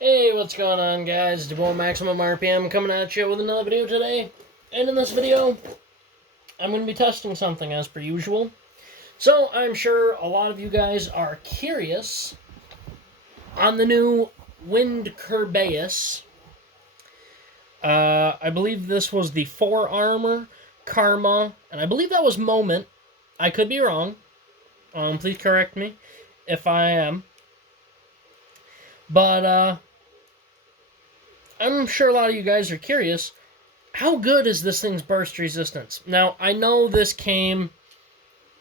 Hey, what's going on, guys? Devon Maximum RPM coming at you with another video today. And in this video, I'm going to be testing something as per usual. So, I'm sure a lot of you guys are curious on the new Wind kurbias. I believe this was the 4 armor, Karma, and I believe that was Moment. I could be wrong. Please correct me if I am. But, I'm sure a lot of you guys are curious, how good is this thing's burst resistance? Now, I know this came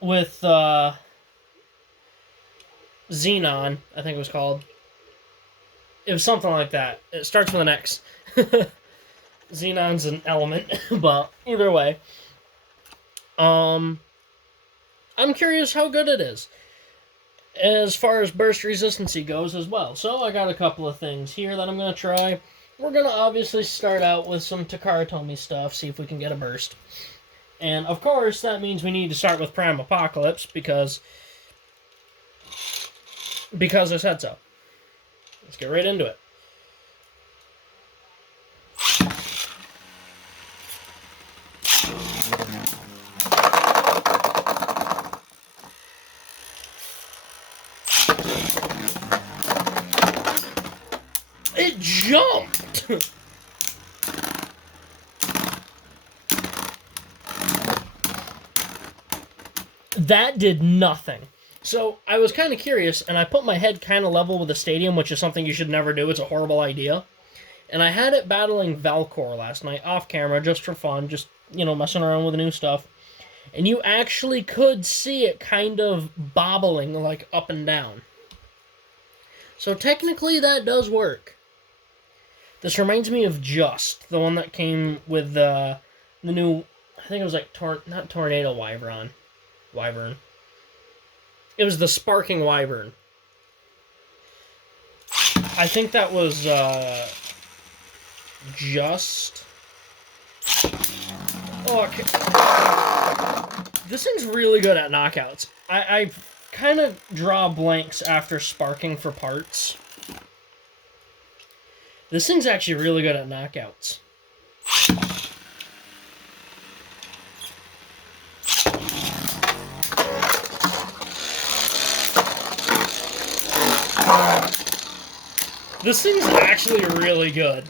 with Xenon, I think it was called. It was something like that. It starts with an X. Xenon's an element, but either way. I'm curious how good it is as far as burst resistancy goes as well. So I got a couple of things here that I'm going to try. We're going to obviously start out with some Takara Tomy stuff, see if we can get a burst. And, of course, that means we need to start with Prime Apocalypse, because I said so. Let's get right into it. It jumped! That did nothing. So, I was kind of curious, and I put my head kind of level with the stadium, which is something you should never do. It's a horrible idea. And I had it battling Valkyrie last night, off camera, just for fun, just, messing around with the new stuff. And you actually could see it kind of bobbling, like, up and down. So, technically, that does work. This reminds me of Just, the one that came with the new, I think it was like, not Tornado Wyvern. It was the Sparking Wyvern. I think that was, Just. Oh, okay. This thing's really good at knockouts. I kind of draw blanks after sparking for parts. This thing's actually really good at knockouts. This thing's actually really good.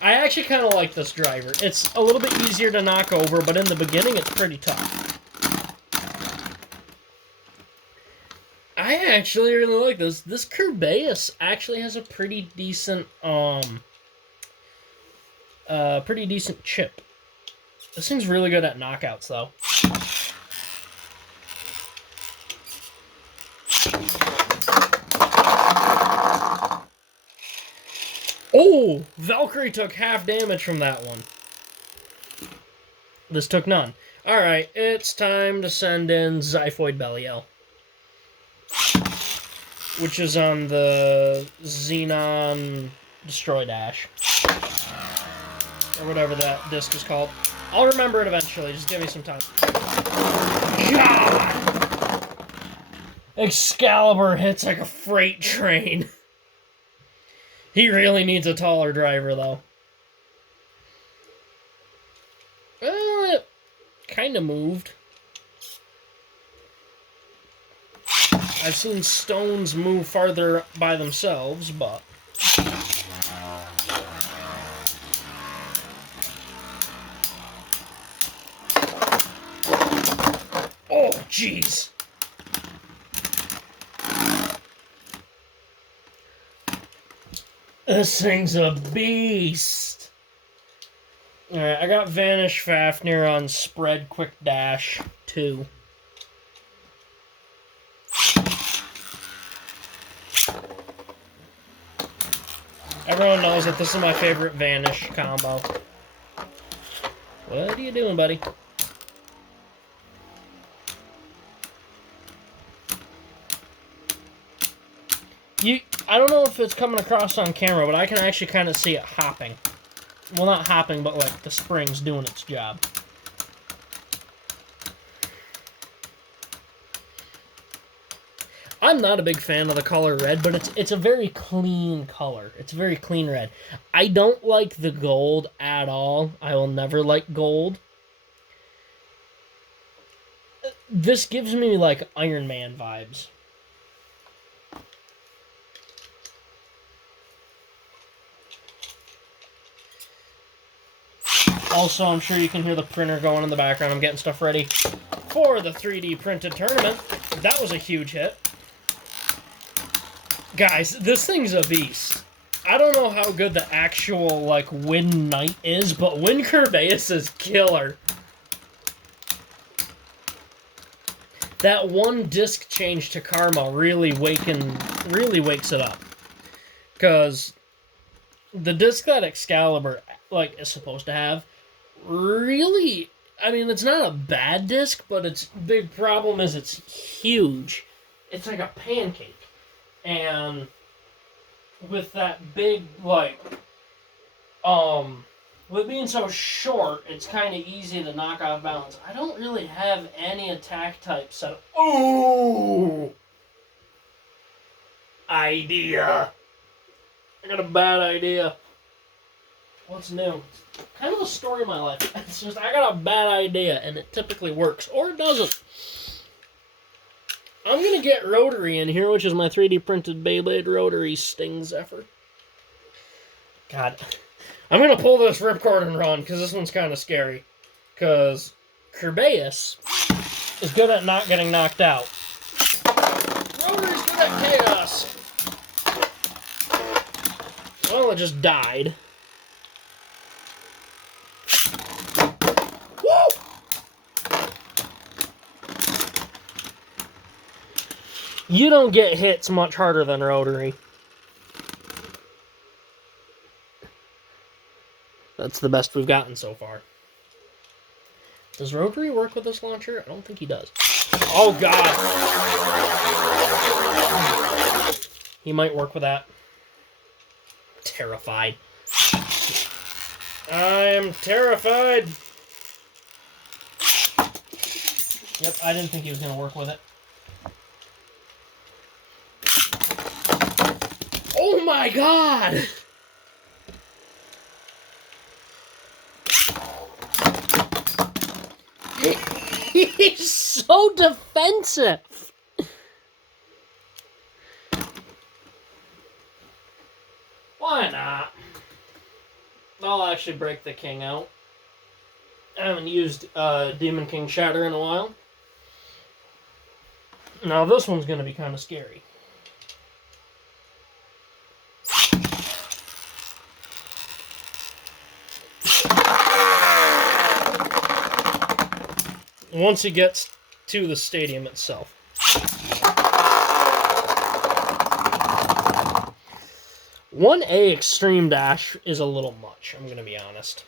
I actually kind of like this driver. It's a little bit easier to knock over, but in the beginning it's pretty tough. I actually really like this. This kurbias actually has a pretty decent, chip. This thing's really good at knockouts, though. Oh! Valkyrie took half damage from that one. This took none. Alright, it's time to send in Xiphoid Belial, which is on the Xenon Destroy Dash, or whatever that disc is called. I'll remember it eventually, just give me some time. God! Excalibur hits like a freight train. He really needs a taller driver, though. Well, it kind of moved. I've seen stones move farther by themselves, but... Oh, jeez! This thing's a beast! Alright, I got Vanish Fafnir on Spread Quick Dash 2. Everyone knows that this is my favorite Vanish combo. What are you doing, buddy? I don't know if it's coming across on camera, but I can actually kind of see it hopping. Well, not hopping, but like the spring's doing its job. I'm not a big fan of the color red, but it's a very clean color. It's a very clean red. I don't like the gold at all. I will never like gold. This gives me, like, Iron Man vibes. Also, I'm sure you can hear the printer going in the background. I'm getting stuff ready for the 3D printed tournament. That was a huge hit. Guys, this thing's a beast. I don't know how good the actual, like, Wind Knight is, but Wind Kurbias is killer. That one disc change to Karma really wakes it up. Because the disc that Excalibur, like, is supposed to have, really, I mean, it's not a bad disc, but its big problem is it's huge. It's like a pancake. And with that big, like, with being so short, it's kind of easy to knock off balance. I don't really have any attack type set up. Ooh! Idea. I got a bad idea. What's new? It's kind of a story of my life. It's just, I got a bad idea, and it typically works. Or it doesn't. I'm going to get Rotary in here, which is my 3D printed Beyblade Rotary Sting Zephyr. God. I'm going to pull this ripcord and run, because this one's kind of scary. Because Kurbias is good at not getting knocked out. Rotary's good at chaos. Well, it just died. Woo! You don't get hits much harder than Rotary. That's the best we've gotten so far. Does Rotary work with this launcher? I don't think he does. Oh, God. He might work with that. Terrified. I'm terrified. Yep, I didn't think he was going to work with it. Oh, my God! He's so defensive. Why not? I'll actually break the king out. I haven't used Demon King Shatter in a while. Now this one's going to be kind of scary. Once he gets to the stadium itself. 1A Extreme Dash is a little much, I'm going to be honest.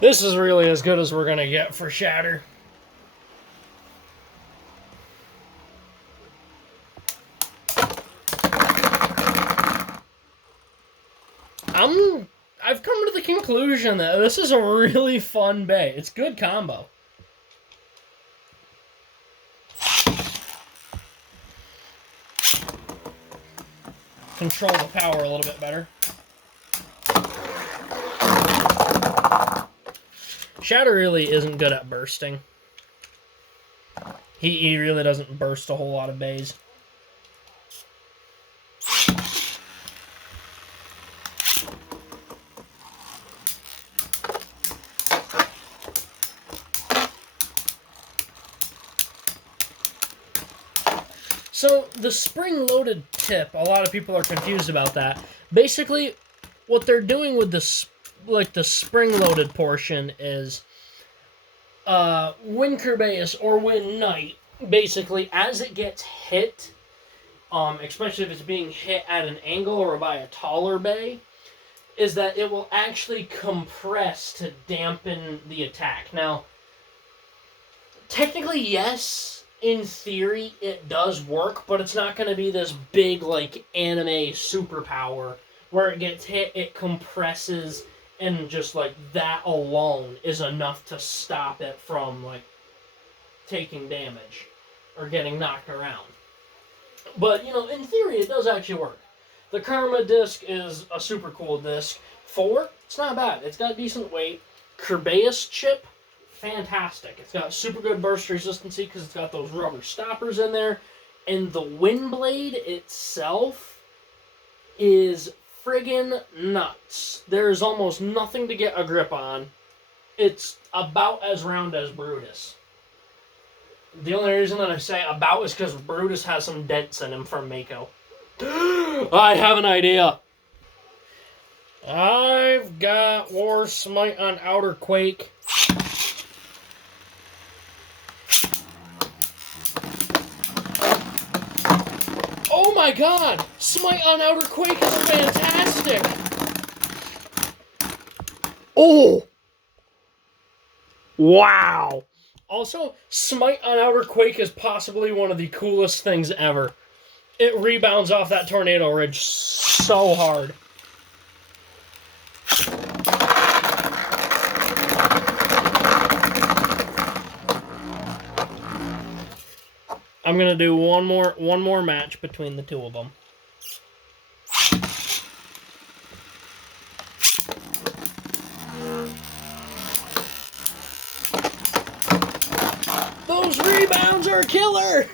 This is really as good as we're going to get for Shatter. I've come to the conclusion that this is a really fun bay. It's good combo. Control the power a little bit better. Shatter really isn't good at bursting. He really doesn't burst a whole lot of bays. So, the spring-loaded tip, a lot of people are confused about that. Basically, what they're doing with the spring-loaded portion is Wind Kurbias or Wind Knight, basically, as it gets hit, especially if it's being hit at an angle or by a taller bay, is that it will actually compress to dampen the attack. Now, technically, yes, in theory, it does work, but it's not going to be this big, like, anime superpower where it gets hit, it compresses, and just, like, that alone is enough to stop it from, like, taking damage or getting knocked around. But, you know, in theory, it does actually work. The Karma disc is a super cool disc. 4, it's not bad. It's got decent weight. Kurbias chip, fantastic. It's got super good burst resistance because it's got those rubber stoppers in there. And the wind blade itself is friggin' nuts. There's almost nothing to get a grip on. It's about as round as Brutus. The only reason that I say about is because Brutus has some dents in him from Mako. I have an idea. I've got War Smite on Outer Quake. Oh my god! Smite on Outer Quake is fantastic! Oh! Wow! Also, Smite on Outer Quake is possibly one of the coolest things ever. It rebounds off that tornado ridge so hard. I'm gonna do one more match between the two of them. Those rebounds are killer!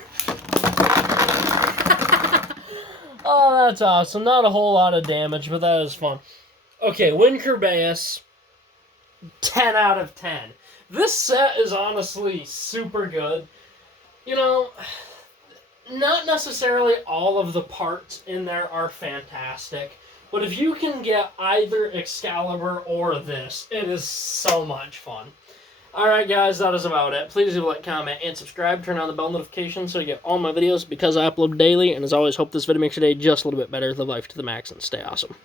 Oh, that's awesome. Not a whole lot of damage, but that is fun. Okay, Wind Kurbias, 10 out of 10. This set is honestly super good. You know, not necessarily all of the parts in there are fantastic, but if you can get either Excalibur or this, it is so much fun. Alright guys, that is about it. Please leave a like, comment, and subscribe. Turn on the bell notifications so you get all my videos because I upload daily. And as always, hope this video makes your day just a little bit better. Live life to the max and stay awesome.